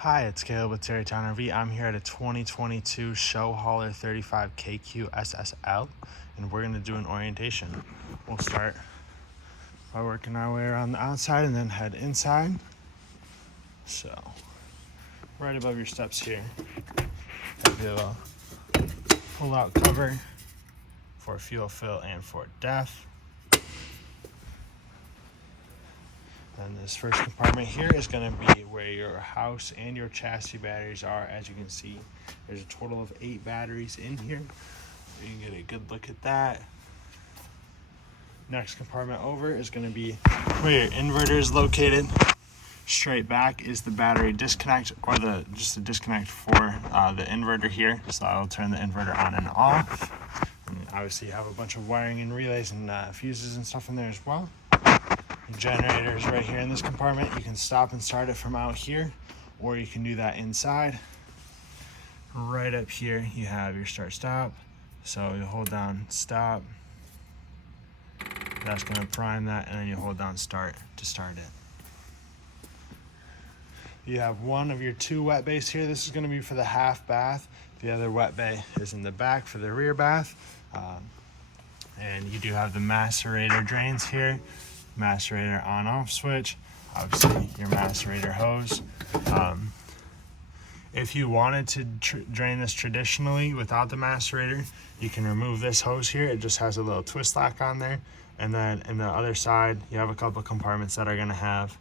Hi, it's Caleb with Terrytown RV. I'm here at a 2022 Showhauler 35KQSSL, and we're going to do an orientation. We'll start by working our way around the outside and then head inside. So, right above your steps here, have your pull-out cover for fuel fill and for DEF. And this first compartment here is going to be where your house and your chassis batteries are. As you can see, there's a total of 8 batteries in here. You can get a good look at that. Next compartment over is going to be where your inverter is located. Straight back is the battery disconnect, or just the disconnect for the inverter here. So I will turn the inverter on and off. And obviously you have a bunch of wiring and relays and fuses and stuff in there as well. Generator is right here in this compartment. You can stop and start it from out here, or you can do that inside. Right up here you have your start stop, so you hold down stop, that's going to prime that, and then you hold down start to start it. You have one of your 2 wet bays here. This is going to be for the half bath. The other wet bay is in the back for the rear bath. And you do have the macerator drains here, macerator on off switch, obviously your macerator hose. If you wanted to drain this traditionally without the macerator, you can remove this hose here. It just has a little twist lock on there, and then in the other side you have a couple compartments that are going to have,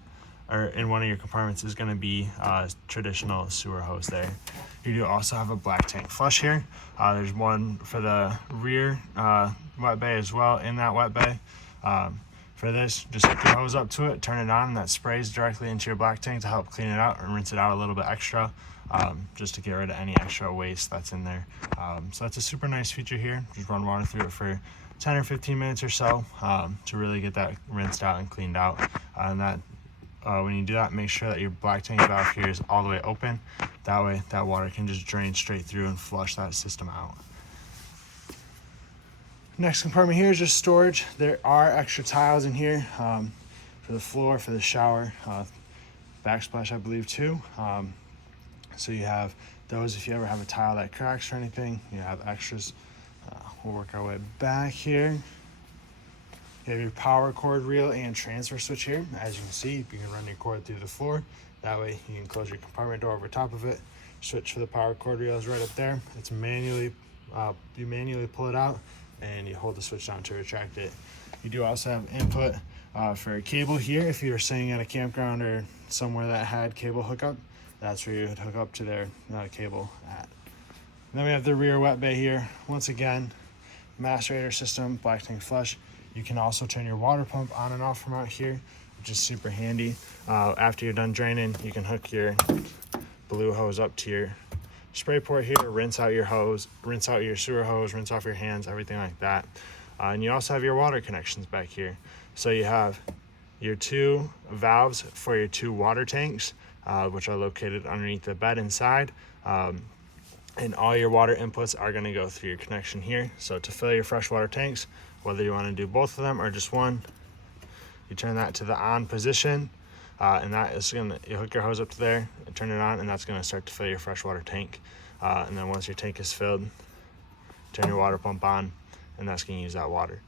or in one of your compartments is going to be traditional sewer hose there. You do also have a black tank flush here. There's one for the rear wet bay as well in that wet bay. For this, just hook your hose up to it, turn it on, and that sprays directly into your black tank to help clean it out and rinse it out a little bit extra, just to get rid of any extra waste that's in there. So that's a super nice feature here. Just run water through it for 10 or 15 minutes or so to really get that rinsed out and cleaned out. And that when you do that, make sure that your black tank valve here is all the way open. That way that water can just drain straight through and flush that system out. Next compartment here is just storage. There are extra tiles in here for the floor, for the shower, backsplash I believe too. So you have those if you ever have a tile that cracks or anything, you have extras. We'll work our way back here. You have your power cord reel and transfer switch here. As you can see, you can run your cord through the floor. That way you can close your compartment door over top of it. Switch for the power cord reel is right up there. It's manually, you manually pull it out and you hold the switch down to retract it. You do also have input for a cable here. If you're staying at a campground or somewhere that had cable hookup, that's where you would hook up to their cable at. And then we have the rear wet bay here. Once again, macerator system, black tank flush. You can also turn your water pump on and off from out here, which is super handy. After you're done draining, you can hook your blue hose up to your spray port here, rinse out your hose, rinse out your sewer hose, rinse off your hands, everything like that. And you also have your water connections back here. So you have your 2 valves for your 2 water tanks, which are located underneath the bed inside. And all your water inputs are going to go through your connection here. So to fill your freshwater tanks, whether you want to do both of them or just one, you turn that to the on position. And that is going to, you hook your hose up to there, turn it on, and that's going to start to fill your freshwater tank. And then once your tank is filled, turn your water pump on, and that's going to use that water.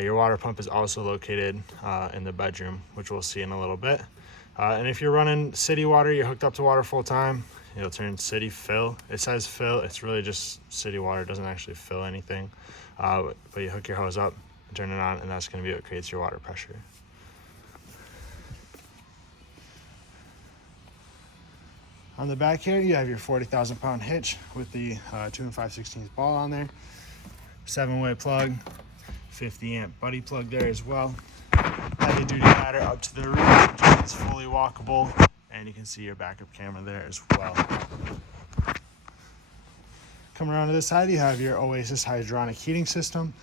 Your water pump is also located in the bedroom, which we'll see in a little bit. And if you're running city water, you're hooked up to water full time, it'll turn city fill. It says fill, it's really just city water, it doesn't actually fill anything. But you hook your hose up, turn it on, and that's going to be what creates your water pressure. On the back here, you have your 40,000 pound hitch with the 2 5/16 ball on there. 7-way plug, 50 amp buddy plug there as well. Heavy duty ladder up to the roof, which is fully walkable, and you can see your backup camera there as well. Coming around to this side, you have your Oasis hydronic heating system.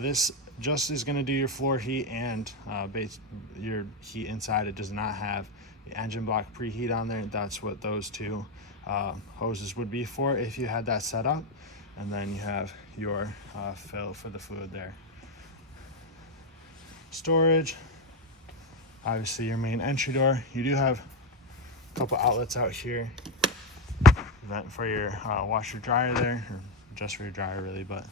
This just is going to do your floor heat and your heat inside. It does not have the engine block preheat on there. That's what those 2 hoses would be for if you had that set up. And then you have your fill for the fluid there. Storage, obviously your main entry door. You do have a couple outlets out here vent for your washer dryer there, or just for your dryer really. But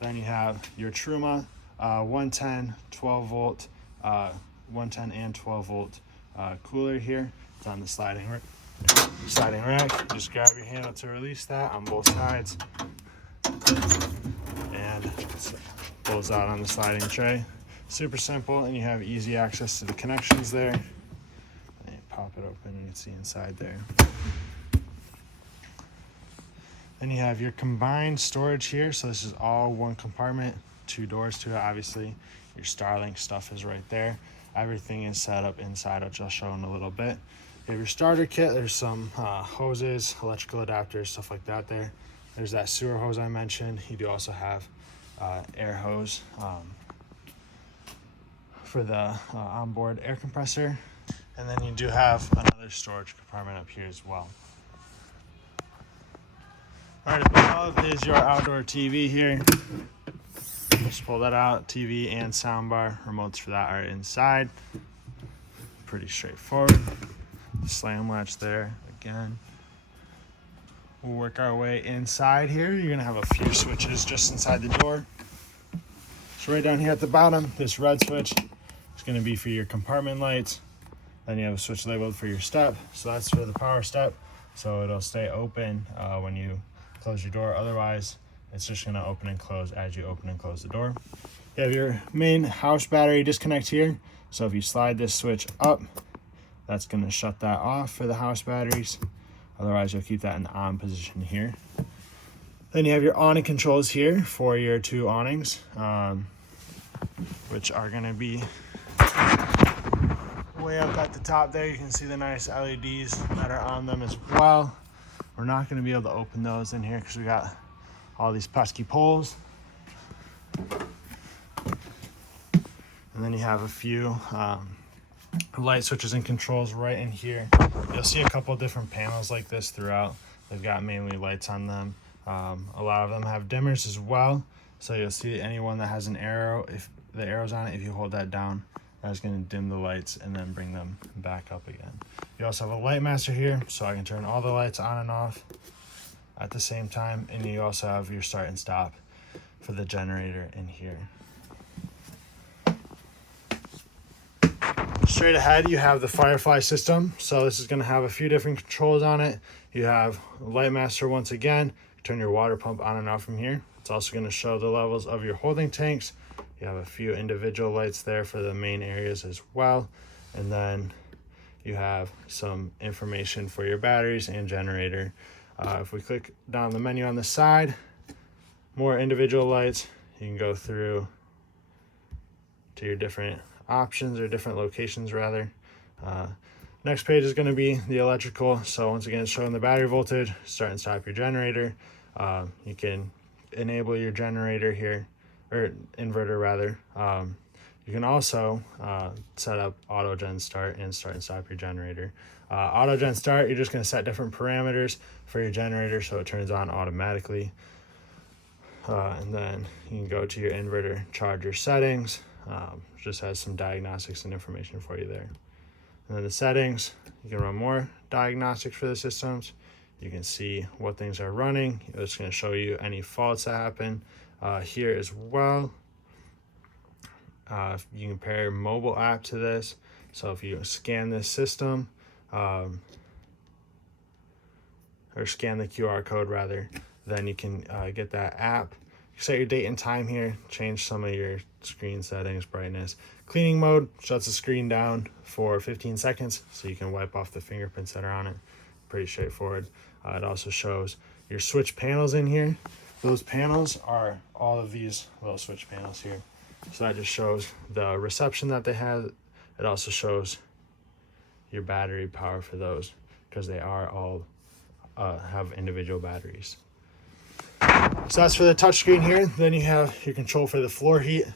then you have your Truma 110 12 volt 110 and 12 volt cooler here. It's on the sliding rack. Just grab your handle to release that on both sides, and it pulls out on the sliding tray. Super simple, and you have easy access to the connections there. And you pop it open and you can see inside there. Then you have your combined storage here. So this is all one compartment, 2 doors to it. Obviously, your Starlink stuff is right there. Everything is set up inside, which I'll show in a little bit. You have your starter kit. There's some hoses, electrical adapters, stuff like that there. There's that sewer hose I mentioned. You do also have air hose for the onboard air compressor. And then you do have another storage compartment up here as well. All right, above is your outdoor TV here. Just pull that out. TV and soundbar. Remotes for that are inside. Pretty straightforward. Slam latch there again. We'll work our way inside here. You're gonna have a few switches just inside the door. So right down here at the bottom, this red switch is gonna be for your compartment lights. Then you have a switch labeled for your step. So that's for the power step. So it'll stay open when you close your door. Otherwise, it's just gonna open and close as you open and close the door. You have your main house battery disconnect here. So if you slide this switch up, that's gonna shut that off for the house batteries. Otherwise, you'll keep that in the on position here. Then you have your awning controls here for your 2 awnings, which are gonna be way up at the top there. You can see the nice LEDs that are on them as well. We're not gonna be able to open those in here because we got all these pesky poles. And then you have a few light switches and controls right in here. You'll see a couple different panels like this throughout. They've got mainly lights on them. A lot of them have dimmers as well. So you'll see anyone that has an arrow, if the arrow's on it, if you hold that down, that's going to dim the lights and then bring them back up again. You also have a light master here, so I can turn all the lights on and off at the same time. And you also have your start and stop for the generator in here. Straight ahead, you have the Firefly system. So this is going to have a few different controls on it. You have light master once again. Turn your water pump on and off from here. It's also going to show the levels of your holding tanks. You have a few individual lights there for the main areas as well. And then you have some information for your batteries and generator. If we click down the menu on the side, more individual lights, you can go through to your different options, or different locations rather. Next page is going to be the electrical. So once again, it's showing the battery voltage, start and stop your generator. You can enable your generator here, or inverter rather. You can also set up auto gen start and stop your generator. Auto gen start, you're just going to set different parameters for your generator so it turns on automatically. And then you can go to your inverter charger settings. Just has some diagnostics and information for you there. And then the settings, you can run more diagnostics for the systems. You can see what things are running. It's going to show you any faults that happen here as well. You can pair your mobile app to this. So if you scan this system, or scan the QR code rather, then you can get that app. Set your date and time here, change some of your screen settings, brightness. Cleaning mode shuts the screen down for 15 seconds so you can wipe off the fingerprints that are on it. Pretty straightforward. It also shows your switch panels in here. Those panels are all of these little switch panels here. So that just shows the reception that they have. It also shows your battery power for those, because they are all have individual batteries. So that's for the touchscreen here. Then you have your control for the floor heat.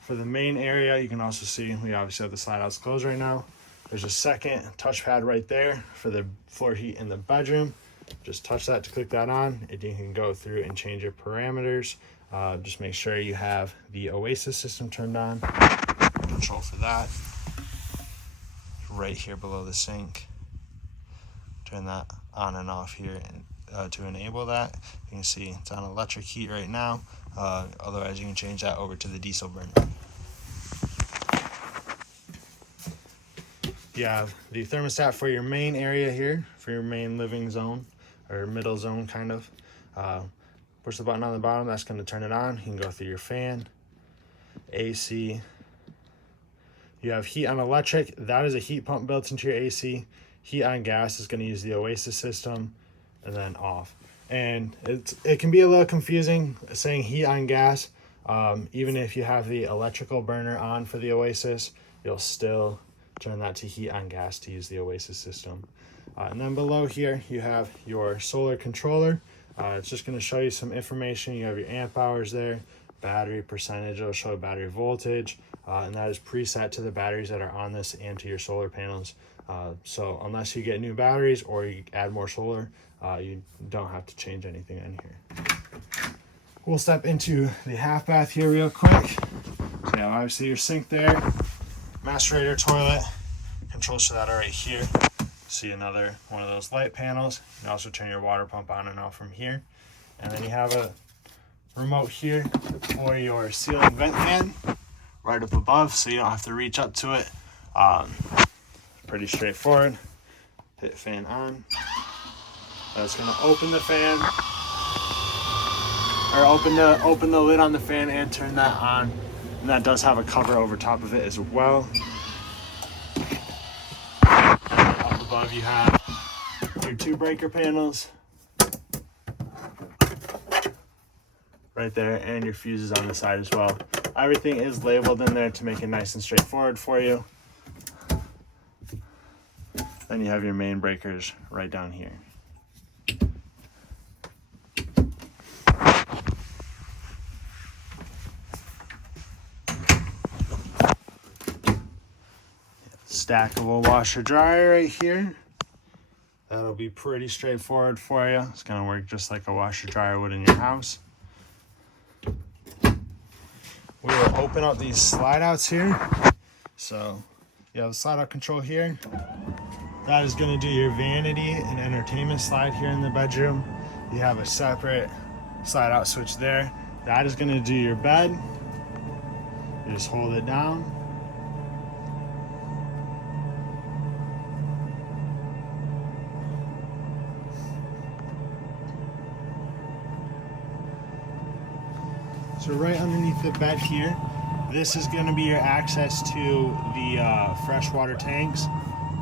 For the main area, you can also see we obviously have the slide outs closed right now. There's a second touchpad right there for the floor heat in the bedroom. Just touch that to click that on, and you can go through and change your parameters. Just make sure you have the Oasis system turned on. Control for that right here below the sink. turn that on and off here to enable that. You can see it's on electric heat right now. Otherwise, you can change that over to the diesel burner. You have the thermostat for your main area here, for your main living zone, or middle zone kind of. Push the button on the bottom, that's going to turn it on. You can go through your fan, AC. You have heat on electric, that is a heat pump built into your AC. Heat on gas is going to use the Oasis system, and then off. And it can be a little confusing saying heat on gas. Even if you have the electrical burner on for the Oasis, you'll still turn that to heat on gas to use the Oasis system. And then below here, you have your solar controller. It's just going to show you some information. You have your amp hours there, battery percentage, it'll show battery voltage, and that is preset to the batteries that are on this and to your solar panels. So unless you get new batteries or you add more solar, you don't have to change anything in here. We'll step into the half bath here real quick. So yeah, obviously your sink there, macerator toilet, controls to that are right here. See another one of those light panels. You can also turn your water pump on and off from here. And then you have a remote here for your ceiling vent fan right up above, so you don't have to reach up to it. Pretty straightforward. Hit fan on. That's going to open the fan, or open the lid on the fan and turn that on. And that does have a cover over top of it as well. Up above you have your 2 breaker panels right there, and your fuses on the side as well. Everything is labeled in there to make it nice and straightforward for you. Then you have your main breakers right down here. Stackable washer dryer right here. That'll be pretty straightforward for you. It's gonna work just like a washer dryer would in your house. We will open up these slide outs here. So you have a slide out control here. That is gonna do your vanity and entertainment slide here in the bedroom. You have a separate slide out switch there. That is gonna do your bed. You just hold it down. So right underneath the bed here, this is going to be your access to the freshwater tanks.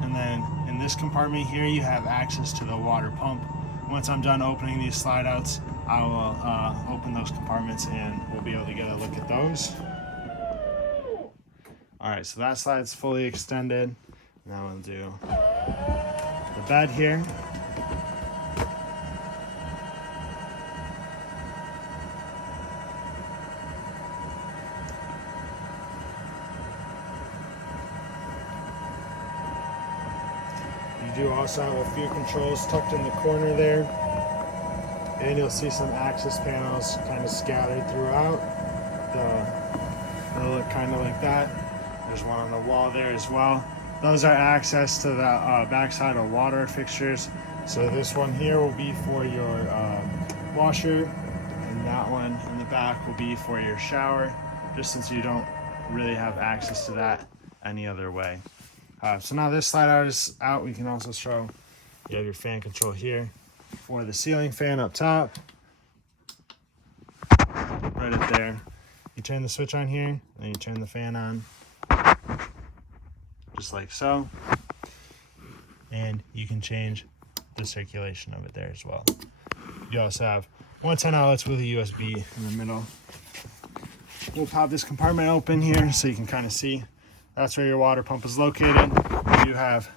And then in this compartment here, you have access to the water pump. Once I'm done opening these slide outs, I will open those compartments and we'll be able to get a look at those. All right, so that slide's fully extended. Now we'll do the bed here. You do also have a few controls tucked in the corner there, and you'll see some access panels kind of scattered throughout. They'll look kind of like that. There's one on the wall there as well. Those are access to the backside of water fixtures. So this one here will be for your washer, and that one in the back will be for your shower, just since you don't really have access to that any other way. So now this slide out is out. We can also show you have your fan control here for the ceiling fan up top. Right up there. You turn the switch on here, and you turn the fan on. Just like so. And you can change the circulation of it there as well. You also have 110 outlets with a USB in the middle. We'll pop this compartment open here so you can kind of see. That's where your water pump is located. You have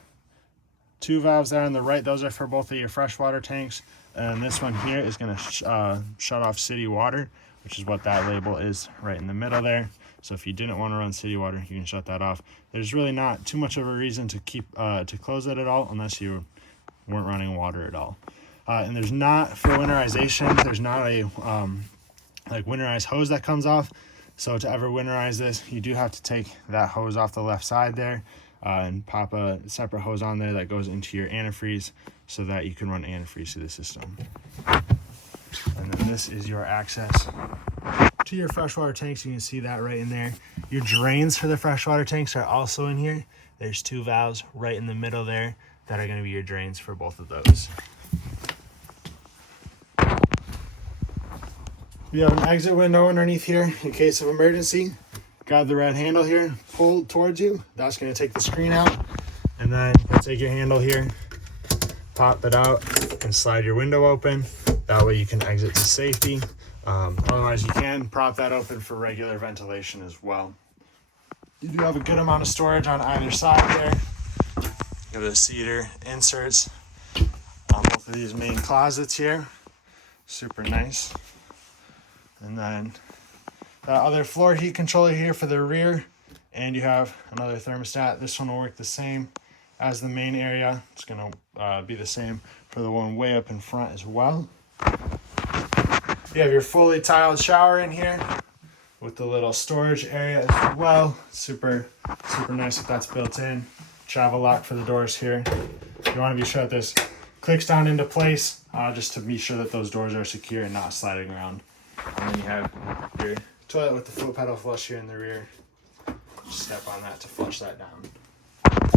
2 valves there on the right. Those are for both of your freshwater tanks. And this one here is going to shut off city water, which is what that label is right in the middle there. So if you didn't want to run city water, you can shut that off. There's really not too much of a reason to keep to close it at all unless you weren't running water at all. And there's not, for winterization, there's not a like winterized hose that comes off. So to ever winterize this, you do have to take that hose off the left side there and pop a separate hose on there that goes into your antifreeze so that you can run antifreeze through the system. And then this is your access to your freshwater tanks. You can see that right in there. Your drains for the freshwater tanks are also in here. There's 2 valves right in the middle there that are going to be your drains for both of those. You have an exit window underneath here in case of emergency. Grab the red handle here, pull towards you. That's going to take the screen out. And then you'll take your handle here, pop it out, and slide your window open. That way you can exit to safety. Otherwise, you can prop that open for regular ventilation as well. You do have a good amount of storage on either side there. You have the cedar inserts on both of these main closets here. Super nice. And then the other floor heat controller here for the rear. And you have another thermostat. This one will work the same as the main area. It's going to be the same for the one way up in front as well. You have your fully tiled shower in here with the little storage area as well. Super nice if that's built in. Travel lock for the doors here. You want to be sure that this clicks down into place just to be sure that those doors are secure and not sliding around. And then you have your toilet with the foot pedal flush here in the rear. Just step on that to flush that down.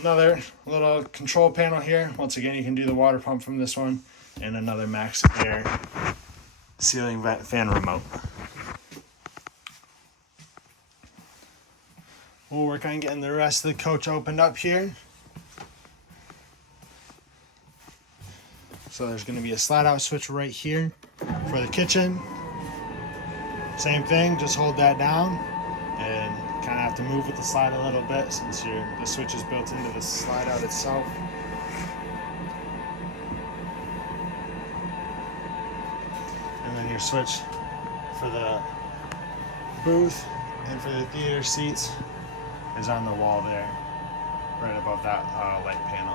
Another little control panel here. Once again, you can do the water pump from this one, and another max air ceiling vent fan remote. We'll work on getting the rest of the coach opened up here. So there's going to be a slide out switch right here for the kitchen. Same thing, just hold that down and kind of have to move with the slide a little bit since the switch is built into the slide out itself. And then your switch for the booth and for the theater seats is on the wall there, right above that light panel.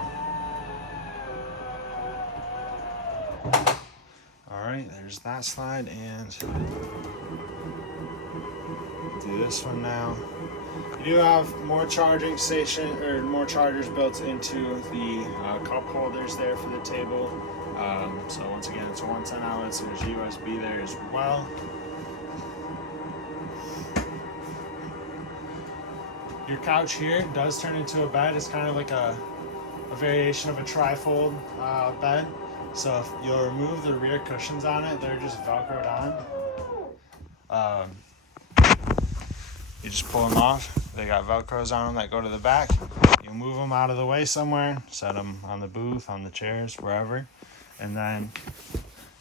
All right, there's that slide, and do this one now. You do have more charging station or more chargers built into the cup holders there for the table. So once again, it's a 110 outlet, so there's USB there as well. Your couch here does turn into a bed. It's kind of like a variation of a trifold bed. So if you'll remove the rear cushions on it, they're just Velcroed on. You just pull them off. They got Velcros on them that go to the back. You move them out of the way somewhere, set them on the booth, on the chairs, wherever. And then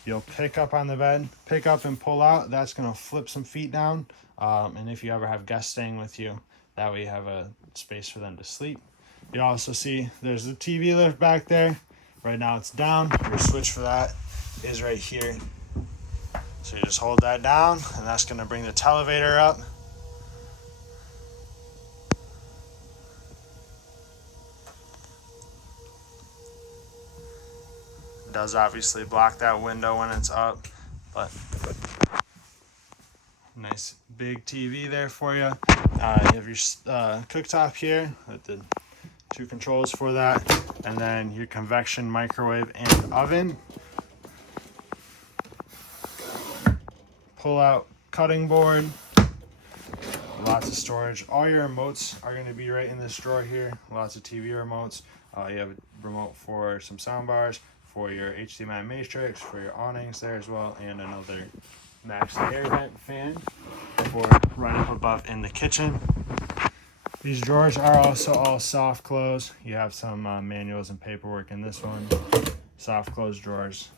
you'll pick up on the bed, pick up and pull out. That's gonna flip some feet down. And if you ever have guests staying with you, that way you have a space for them to sleep. You also see there's the TV lift back there. Right now it's down. Your switch for that is right here. So you just hold that down, and that's gonna bring the televator up. It does obviously block that window when it's up, but nice big TV there for you. You have your cooktop here with the 2 controls for that, and then your convection microwave and oven. Pull out cutting board, lots of storage. All your remotes are going to be right in this drawer here. Lots of TV remotes. You have a remote for some sound bars, for your HDMI matrix, for your awnings there as well, and another max air vent fan for right up above in the kitchen. These drawers are also all soft close. You have some manuals and paperwork in this one. Soft close drawers,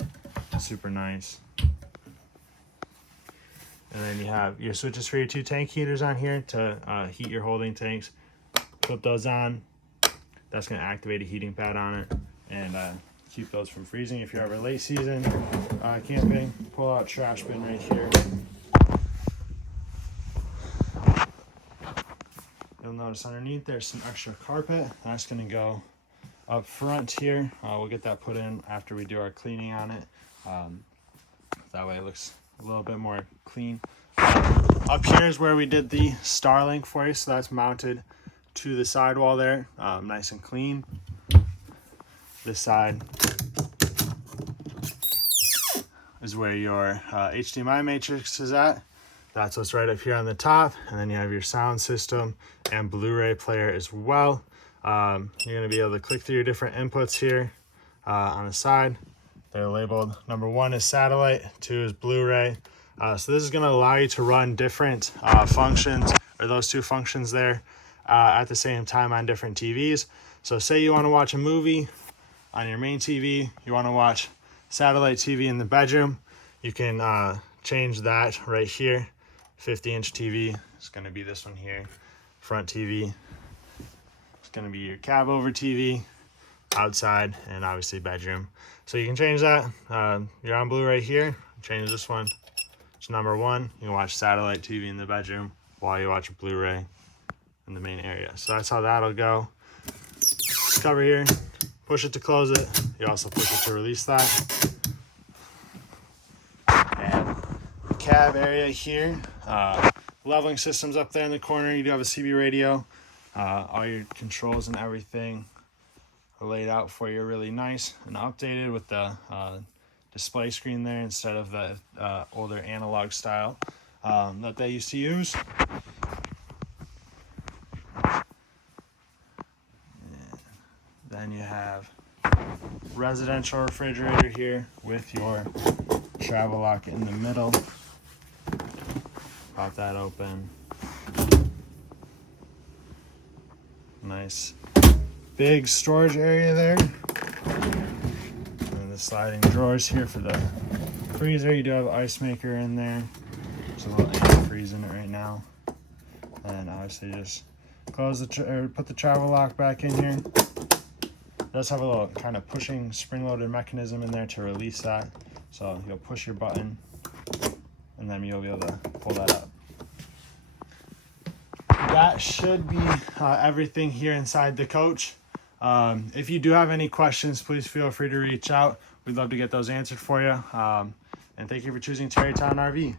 super nice. And then you have your switches for your 2 tank heaters on here to heat your holding tanks. Flip those on. That's going to activate a heating pad on it and keep those from freezing. If you're ever late season camping, pull out trash bin right here. You'll notice underneath there's some extra carpet. That's going to go up front here. We'll get that put in after we do our cleaning on it. That way it looks a little bit more clean. Up here is where we did the Starlink for you, so that's mounted to the sidewall there, nice and clean. This side is where your HDMI matrix is at. That's what's right up here on the top. And then you have your sound system and Blu-ray player as well. You're gonna be able to click through your different inputs here on the side. They're labeled. Number 1 is satellite, 2 is Blu-ray. So this is gonna allow you to run different functions, or those 2 functions there at the same time on different TVs. So say you wanna watch a movie on your main TV, you wanna watch satellite TV in the bedroom, you can change that right here. 50-inch TV is going to be this one here. Front TV is going to be your cab over TV, outside, and obviously bedroom. So you can change that. You're on Blu-ray here. Change this one. It's number 1. You can watch satellite TV in the bedroom while you watch a Blu-ray in the main area. So that's how that'll go. Cover here. Push it to close it. You also push it to release that. And the cab area here. Leveling systems up there in the corner. You do have a CB radio. All your controls and everything are laid out for you really nice and updated with the display screen there instead of the older analog style that they used to use. And then you have residential refrigerator here with your travel lock in the middle. Pop that open. Nice big storage area there. And the sliding drawers here for the freezer. You do have an ice maker in there. There's a little antifreeze in it right now. And obviously just close or put the travel lock back in here. It does have a little kind of pushing spring-loaded mechanism in there to release that. So you'll push your button and then you'll be able to pull that up. That should be everything here inside the coach. If you do have any questions, please feel free to reach out. We'd love to get those answered for you. And thank you for choosing Tarrytown RV.